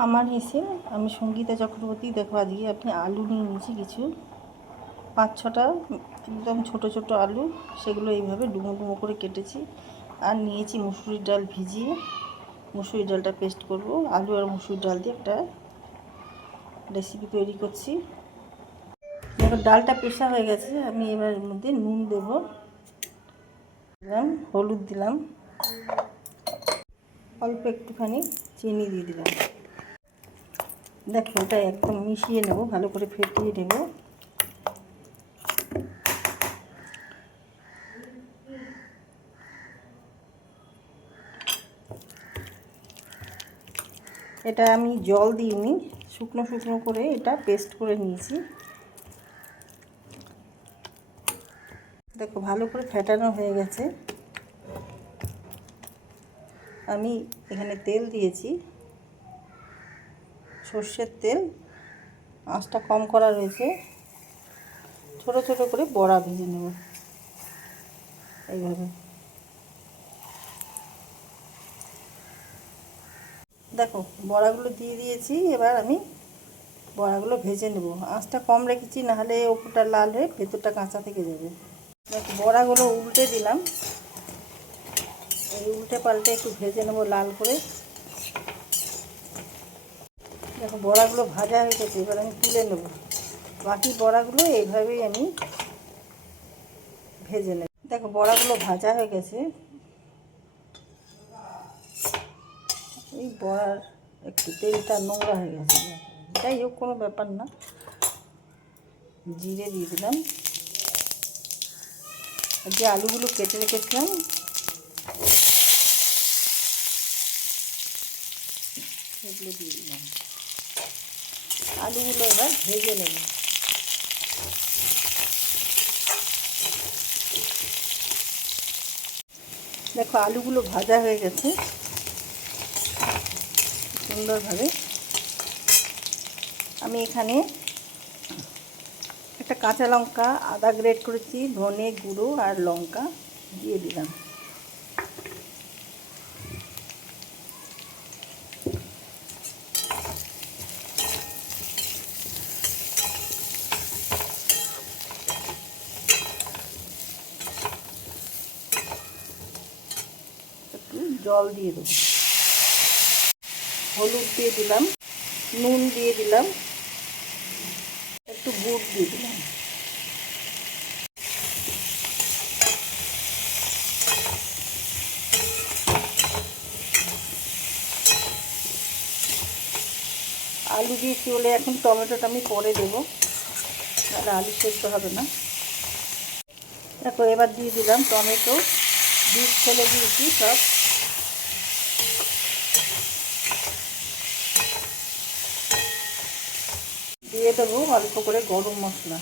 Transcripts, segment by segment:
আমার এসে আমি সঙ্গীতা চক্রবর্তী। দেখো আজকে আপনি আলু নিয়ে নিয়েছি কিছু 5-6টা একদম ছোট ছোট আলু, সেগুলো এইভাবে ডুমো ডুমো করে কেটেছি। আর নিয়েছি মুসুরির ডাল ভিজিয়ে, মুসুরির ডালটা পেস্ট করব। আলু আর মুসুরির ডাল দিয়ে একটা রেসিপি তৈরি করছি। দেখো ডালটা পেশা হয়ে গেছে, আমি এবার এর মধ্যে নুন দেব, দিলাম হলুদ, দিলাম অল্প একটুখানি চিনি দিয়ে দিলাম। দেখো এটা একদম মিশিয়ে নেব, ভালো করে ফেটিয়ে নেব। এটা আমি জল দিইনি, শুকনো শুকনো করে এটা পেস্ট করে নিয়েছি। দেখো ভালো করে ফেটানো হয়ে গেছে। আমি এখানে তেল দিয়েছি, সর্ষের তেল, আঁচটা কম করা রয়েছে। ছোট ছোট করে বড়া ভেজে নেব এইভাবে। দেখো বড়াগুলো দিয়ে দিয়েছি, এবার আমি বড়াগুলো ভেজে নেব। আঁচটা কম রেখেছি, নাহলে ওপরটা লাল হয়ে ভেতরটা কাঁচা থেকে যাবে। দেখো বড়াগুলো উল্টে দিলাম, এই উল্টে পাল্টে একটু ভেজে নেব লাল করে। দেখো বড়াগুলো ভাজা হয়ে গেছে, এবার আমি তুলে নেব। বাকি বড়াগুলো এইভাবেই আমি ভেজে নেব। দেখো বড়াগুলো ভাজা হয়ে গেছে। এই বড়ার একটু তেলটা নোংরা হয়ে গেছে, যাই হোক কোনো ব্যাপার না। জিরে দিয়ে দিলাম, যে আলুগুলো কেটে রেখেছিলাম সেগুলো দিয়ে দিলাম। আলুগুলো এবার ভেজে নেব। দেখো আলুগুলো ভাজা হয়ে গেছে সুন্দরভাবে। আমি এখানে একটা কাঁচা লঙ্কা, আদা গ্রেট করেছি, ধনে গুঁড়ো আর লঙ্কা দিয়ে দিলাম। একটু জল দিয়ে দেবো, হলুদ দিয়ে দিলাম, নুন দিয়ে দিলাম, একটু গুড় দিয়ে দিলাম। আলু দিয়েছি বলে এখন টমেটোটা আমি পরে দেবো, তাহলে আলু সেদ্ধ হবে না। দেখো এবার দিয়ে দিলাম টমেটো, বীজ ফেলে দিয়েছি সব। দিয়ে দেবো অল্প করে গরম মশলা,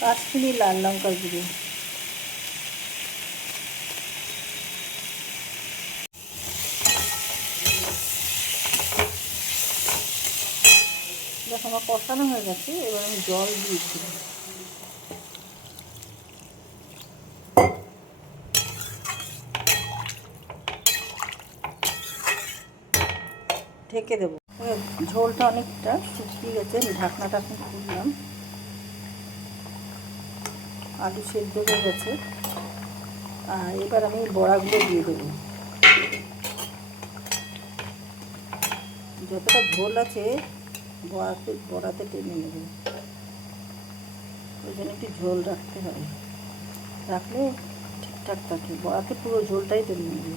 কাশ্মীরি লাল লঙ্কার গুঁড়ো, দেখো আমার কষানো হয়ে গেছে। এবার আমি জল দিয়েছি, ঢেকে দেবো। ঝোলটা অনেকটা শুকিয়ে গেছে, আমি ঢাকনাটা এখন খুললাম। আলু সেদ্ধ হয়ে গেছে, আর এবার আমি বড়াগুলো দিয়ে দেবো। যতটা ঝোল আছে বড়াতে টেনে নেবে, ওই জন্য একটু ঝোল রাখতে হবে, রাখলে ঠিকঠাক থাকে। বড়াতে পুরো ঝোলটাই টেনে নেবে।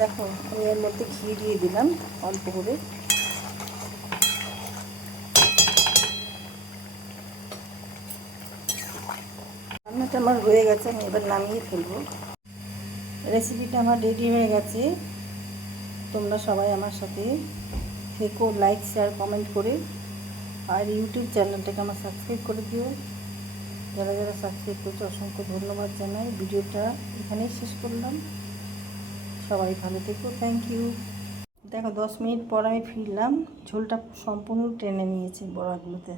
দেখো আমি এর মধ্যে ঘি দিয়ে দিলাম অল্প করে। রান্নাটা আমার হয়ে গেছে, আমি এবার নামিয়ে ফেলবো। রেসিপিটা আমার রেডি হয়ে গেছে। তোমরা সবাই আমার সাথে থেকো, লাইক শেয়ার কমেন্ট করে। আর ইউটিউব চ্যানেলটাকে আমার সাবস্ক্রাইব করে দিও। যারা যারা সাবস্ক্রাইব করছে অসংখ্য ধন্যবাদ জানাই। ভিডিওটা এখানেই শেষ করলাম। সবাই ভালো থেকো, থ্যাংক ইউ। দেখো 10 মিনিট পর আমি ফিরলাম, ঝোলটা সম্পূর্ণ টেনে নিয়েছি বড়াগুলোতে।